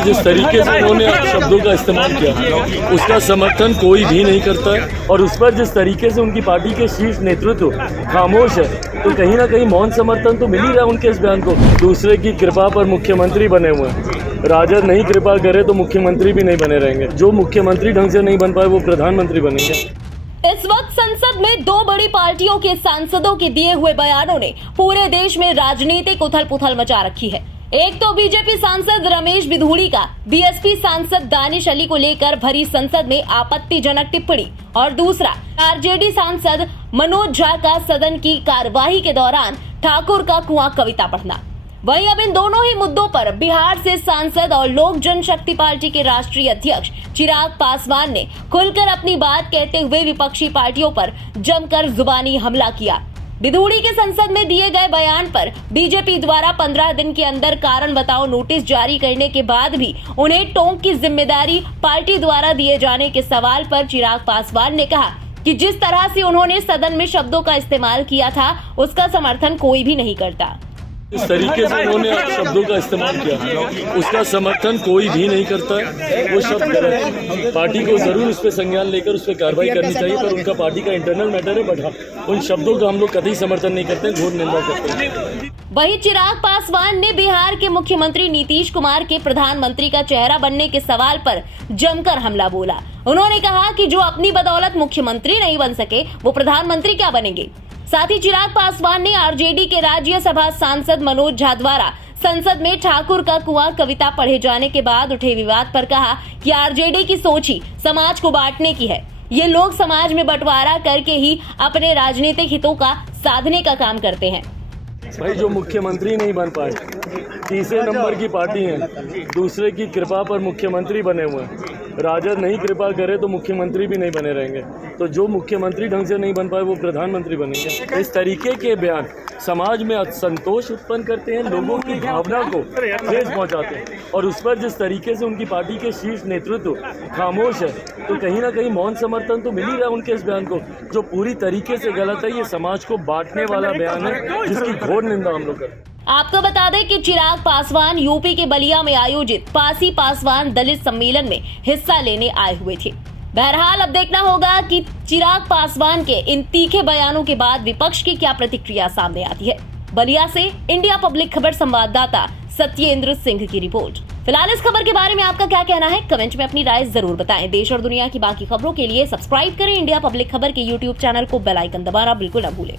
जिस तरीके से उन्होंने शब्दों का इस्तेमाल किया उसका समर्थन कोई भी नहीं करता है, और उस पर जिस तरीके से उनकी पार्टी के शीर्ष नेतृत्व खामोश है, तो कहीं ना कहीं मौन समर्थन तो मिल ही रहा है उनके इस बयान को। दूसरे की कृपा पर मुख्यमंत्री बने हुए हैं, राजद नहीं कृपा करे तो मुख्यमंत्री भी नहीं बने रहेंगे। जो मुख्यमंत्री ढंग से नहीं बन पाए वो प्रधानमंत्री बनेंगे। इस वक्त संसद में दो बड़ी पार्टियों के सांसदों के दिए हुए बयानों ने पूरे देश में राजनीतिक उथल पुथल मचा रखी है। एक तो बीजेपी सांसद रमेश बिधूड़ी का बीएसपी सांसद दानिश अली को लेकर भरी संसद में आपत्तिजनक टिप्पणी, और दूसरा आरजेडी सांसद मनोज झा का सदन की कार्यवाही के दौरान ठाकुर का कुआं कविता पढ़ना। वहीं अब इन दोनों ही मुद्दों पर बिहार से सांसद और लोक जनशक्ति पार्टी के राष्ट्रीय अध्यक्ष चिराग पासवान ने खुलकर अपनी बात कहते हुए विपक्षी पार्टियों पर जमकर जुबानी हमला किया। बिधूड़ी के संसद में दिए गए बयान पर बीजेपी द्वारा 15 दिन के अंदर कारण बताओ नोटिस जारी करने के बाद भी उन्हें टोंक की जिम्मेदारी पार्टी द्वारा दिए जाने के सवाल पर चिराग पासवान ने कहा कि जिस तरह से उन्होंने सदन में शब्दों का इस्तेमाल किया था उसका समर्थन कोई भी नहीं करता। इस तरीके से उन्होंने शब्दों का इस्तेमाल किया उसका समर्थन कोई भी नहीं करता है, वो शब्द गलत है। पार्टी को जरूर उस पर संज्ञान लेकर उस पर कार्रवाई करनी चाहिए, पर उनका पार्टी का इंटरनल मैटर है, बट उन शब्दों का हम लोग कतई समर्थन नहीं करते, घोर निंदा करते हैं। वहीं चिराग पासवान ने बिहार के मुख्यमंत्री नीतीश कुमार के प्रधानमंत्री का चेहरा बनने के सवाल पर जमकर हमला बोला। उन्होंने कहा कि जो अपनी बदौलत मुख्यमंत्री नहीं बन सके वो प्रधानमंत्री क्या बनेंगे। साथ ही चिराग पासवान ने आरजेडी के राज्यसभा सांसद मनोज झा द्वारा संसद में ठाकुर का कुआं कविता पढ़े जाने के बाद उठे विवाद पर कहा कि आरजेडी की सोच ही समाज को बांटने की है। ये लोग समाज में बंटवारा करके ही अपने राजनीतिक हितों का साधने का काम करते हैं। भाई, जो मुख्यमंत्री नहीं बन पाए, तीसरे नंबर की पार्टी है, दूसरे की कृपा पर मुख्यमंत्री बने हुए हैं, राजद नहीं कृपा करे तो मुख्यमंत्री भी नहीं बने रहेंगे। तो जो मुख्यमंत्री ढंग से नहीं बन पाए वो प्रधानमंत्री बनेंगे। इस तरीके के बयान समाज में असंतोष उत्पन्न करते हैं, लोगों की भावना को ठेस पहुंचाते हैं, और उस पर जिस तरीके से उनकी पार्टी के शीर्ष नेतृत्व खामोश है, तो कहीं ना कहीं मौन समर्थन तो मिल ही रहा है उनके इस बयान को, जो पूरी तरीके से गलत है। ये समाज को बांटने वाला बयान है जिसकी घोर निंदा हम लोग करते हैं। आपको बता दें कि चिराग पासवान यूपी के बलिया में आयोजित पासी पासवान दलित सम्मेलन में हिस्सा लेने आए हुए थे। बहरहाल अब देखना होगा कि चिराग पासवान के इन तीखे बयानों के बाद विपक्ष की क्या प्रतिक्रिया सामने आती है। बलिया से इंडिया पब्लिक खबर संवाददाता सत्येंद्र सिंह की रिपोर्ट। फिलहाल इस खबर के बारे में आपका क्या कहना है, कमेंट में अपनी राय जरूर बताएं। देश और दुनिया की बाकी खबरों के लिए सब्सक्राइब करें इंडिया पब्लिक खबर के यूट्यूब चैनल को, बेल आइकन दबाना बिल्कुल न भूलें।